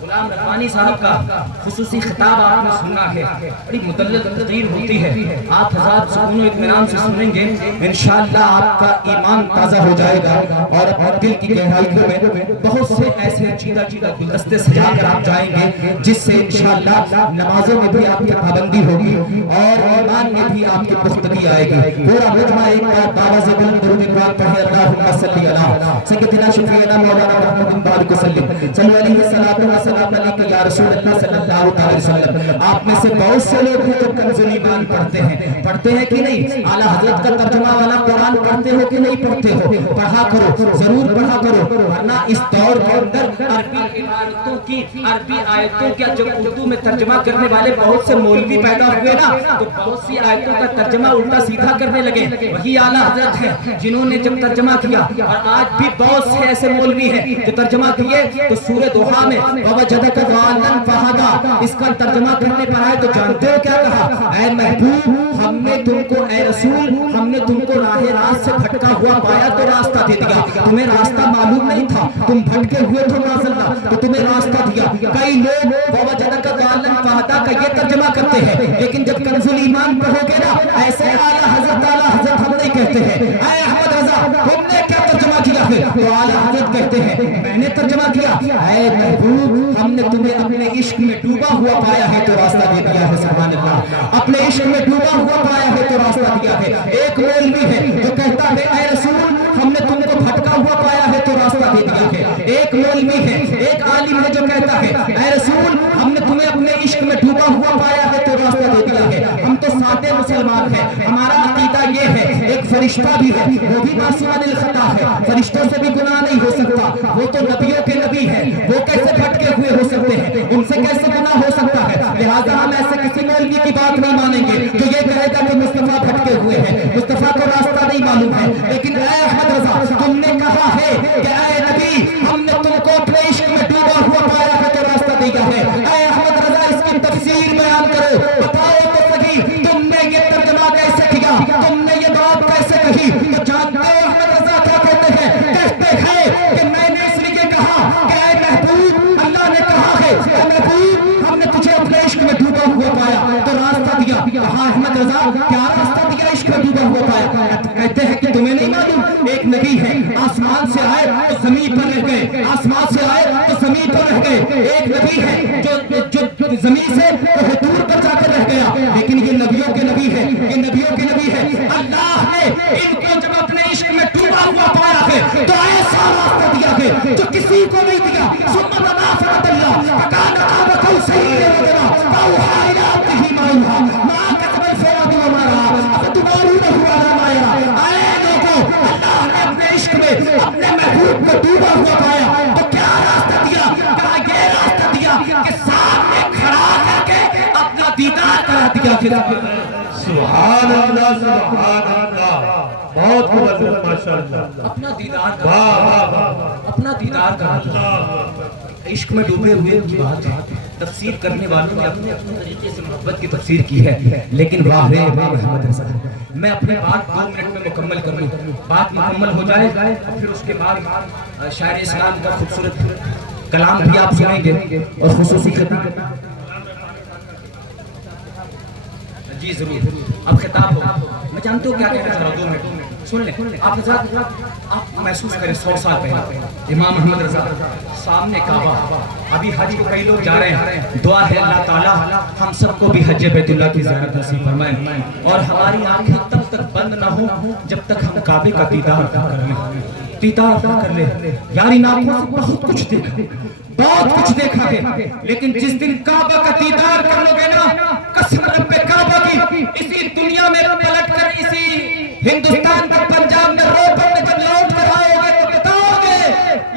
غلام ربانی صاحب کا خصوصی خطاب آپ نے سنا ہے. بڑی مدلل تقریر ہوتی ہے، آپ حضرات سکون و اطمینان سے سنیں گے، انشاءاللہ آپ کا ایمان تازہ ہو جائے گا اور اپنے دل کی گہرائیوں میں بہت سے ایسے چیدہ گلدستے سجا کر آپ جائیں گے جس سے انشاءاللہ نمازوں میں بھی آپ کی پابندی ہوگی اور ایمان میں بھی آپ کی پختگی آئے گی. پورا مجمع ایک بار باواز بلند درود پاک پڑھے. اللہم صلی علی سیدنا شفیعنا مولانا محمد بن بارک وسلم صلی علیہ وسلم السلام علیکم یا رسول اللہ صلی اللہ علیہ وسلم. آپ میں سے بہت سے لوگ ہیں جو کنز ایمان پڑھتے ہیں کہ نہیں؟ اعلیٰ حضرت کا ترجمہ والا قرآن پڑھتے ہو کہ نہیں پڑھتے ہو؟ پڑھا کرو، ضرور پڑھا کرو، ورنہ اس دور کے اندر عربی عبارتوں کی، عربی آیتوں کا جب اردو میں ترجمہ کرنے والے بہت سے مولوی پیدا ہوئے نا، تو بہت سی آیتوں کا ترجمہ الٹا سیدھا کرنے لگے. وہی اعلیٰ حضرت ہیں جنہوں نے جب ترجمہ کیا، اور آج بھی بہت سے ایسے مولوی ہیں جو ترجمہ کیے تو سورہ دوحہ میں وَوَجَدَكَ ضَالًّا فَهَدَىٰ اس کا ترجمہ کرنے پر آئے تو جانتے ہو کیا کہا؟ اے محبوب ہم نے تم کو، اے رسول ہم نے تم کو راہ راست سے بھٹکا ہوا پایا تو راستہ دے دیا. تمہیں راستہ معلوم نہیں تھا، تم بھٹکے ہوئے تھے نازلہ، تو تمہیں راستہ دیا. کئی لوگ وَوَجَدَكَ ضَالًّا فَهَدَىٰ کا یہ ترجمہ کرتے ہیں، لیکن جب کنز ایمان پڑھو گے نا، ایسے اعلیٰ حضرت ہم نہیں کہتے ہیں. اے احمد رضا تم نے کیا ترجمہ کیا ہے؟ تو اعلیٰ حضرت کہتے ہیں میں نے ترجمہ کیا، اے محبوب ہم نے تمہیں اپنے عشق میں ڈوبا ہوا پایا ہے تو راستہ دے دیا ہے. سبحان اللہ، اپنے عشق میں ڈوبا ہوا پایا ہے تو راستہ دیا ہے. ایک مولوی ہے جو کہتا ہے اے رسول ہم نے تم کو بھٹکا ہوا پایا ہے تو راستہ دے دیا ہے. ایک مولوی ہے، ایک عالم ہے جو کہتا ہے اے رسول ہم نے تمہیں اپنے عشق میں ڈوبا ہوا پایا ہے تو راستہ دے دیا ہے. ہم تو سادے مسلمان ہیں، ہمارا عقیدہ یہ ہے ایک فرشتہ بھی ہے، وہ بھی معصوم عن الخطا ہے، فرشتوں سے بھی گناہ نہیں ہو سکتا، وہ تو نبیوں کے نبی ہیں، وہ کیسے بھٹکے ہوئے ہو سکتے ہیں، ان سے کیسے گناہ ہو سکتا ہے. لہٰذا ہم ایسے کسی مولوی کی بات نہیں مانیں گے جو یہ کہے گا کہ مصطفیٰ بھٹکے ہوئے ہیں، مصطفیٰ کو راستہ نہیں معلوم ہے. لیکن اے احمد رضا تم نے کہا ہے کہ اے نبی ہم نے تم کو اپنے عشق میں ڈوبا ہوا پایا ہے تو راستہ دیا ہے. اے احمد رضا اس کی تفسیر بیان کرو، بتاؤ تو صحیح تم نے یہ ترجمہ کیسے کیا، تم نے یہ بات کیسے کہی؟ تو جانتے ہو احمد رضا کیا کہتے ہیں؟ کہتے ہیں کہ میں نے اس لیے کہا کہ اے محبوب اللہ نے کہا ہے اے محبوب ہم نے تجھے اپنے عشق میں ڈوبا ہوا پایا تو راستہ دیا. کہا احمد رضا کیا راستہ دیا عشق میں ڈوبا ہوا پایا؟ کہتے ہیں کہ تمہیں نہیں معلوم ایک نبی ہے آسمان سے آئے تو زمین پر رہ گئے، آسمان سے آئے تو زمین پر رہ گئے. ایک نبی ہے جو زمین سے دور پر جا کر رہ گیا، لیکن یہ نبیوں کے نبی ہے، یہ نبیوں کے نبی ہے. اللہ نے ان کو جب اپنے عشق میں ڈوبا ہوا پایا ہے تو ایسا راستہ دیا ہے جو کسی کو نہیں دیا. ثم تنافرت اللہ فکان قاب قوسین او ادنی فاوحی الی عبده ما اوحی ما کذب الفؤاد وما رأى افتمارونه علی ما یری. اے لوگوں اللہ نے اپنے عشق میں اپنے محبوب کو ڈوبا ہوا پایا تو کیا راستہ دیا؟ کہا یہ راستہ دیا کہ سامنے کھڑا کر کے اپنا دیدار کرا دیا. سبحان اللہ سبحان اللہ، بہت خوبصورت ماشاءاللہ، اپنا دیدار کرا، اپنا دیدار کرا. عشق میں ڈوبے ہوئے کی بات ہے. تفسیر کرنے والوں نے اپنے طریقے سے محبت کی تفسیر کی ہے، لیکن واہ رے امام احمد رضا میں اپنے بات 2 منٹ میں مکمل کر لوں. بات مکمل ہو جائے پھر اس کے بعد شاعر اسلام کا خوبصورت کلام بھی آپ سنیں گے اور خصوصی خطاب. جی ضرور اب خطاب ہوگا. میں جانتا ہوں کیا کہنا چاہ رہا ہوں، 2 منٹ سن لیں. آپ حضرات آپ محسوس کریں 100 سال پہلے امام احمد رضا سامنے کعبہ. ابھی حج کو کئی لوگ جا رہے ہیں، دعا ہے اللہ تعالیٰ ہم سب کو بھی حج بیت اللہ کی زیارت نصیب فرمائیں اور ہماری آنکھیں تب تک بند نہ ہوں جب تک ہم کعبے کا دیدار کر لیں. دیدار کر لیں یاری ناکوں سے بہت کچھ دیکھا، بہت کچھ دیکھا ہے، لیکن جس دن کعبہ کا دیدار کر لو گے نا، قسم رب کعبہ کی، اسی دنیا میں پلٹ کر اسی ہندوستان کا پنجاب میں روپڑ میں جب لوٹ کر آؤ گے تو بتاؤ گے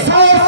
100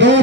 2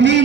3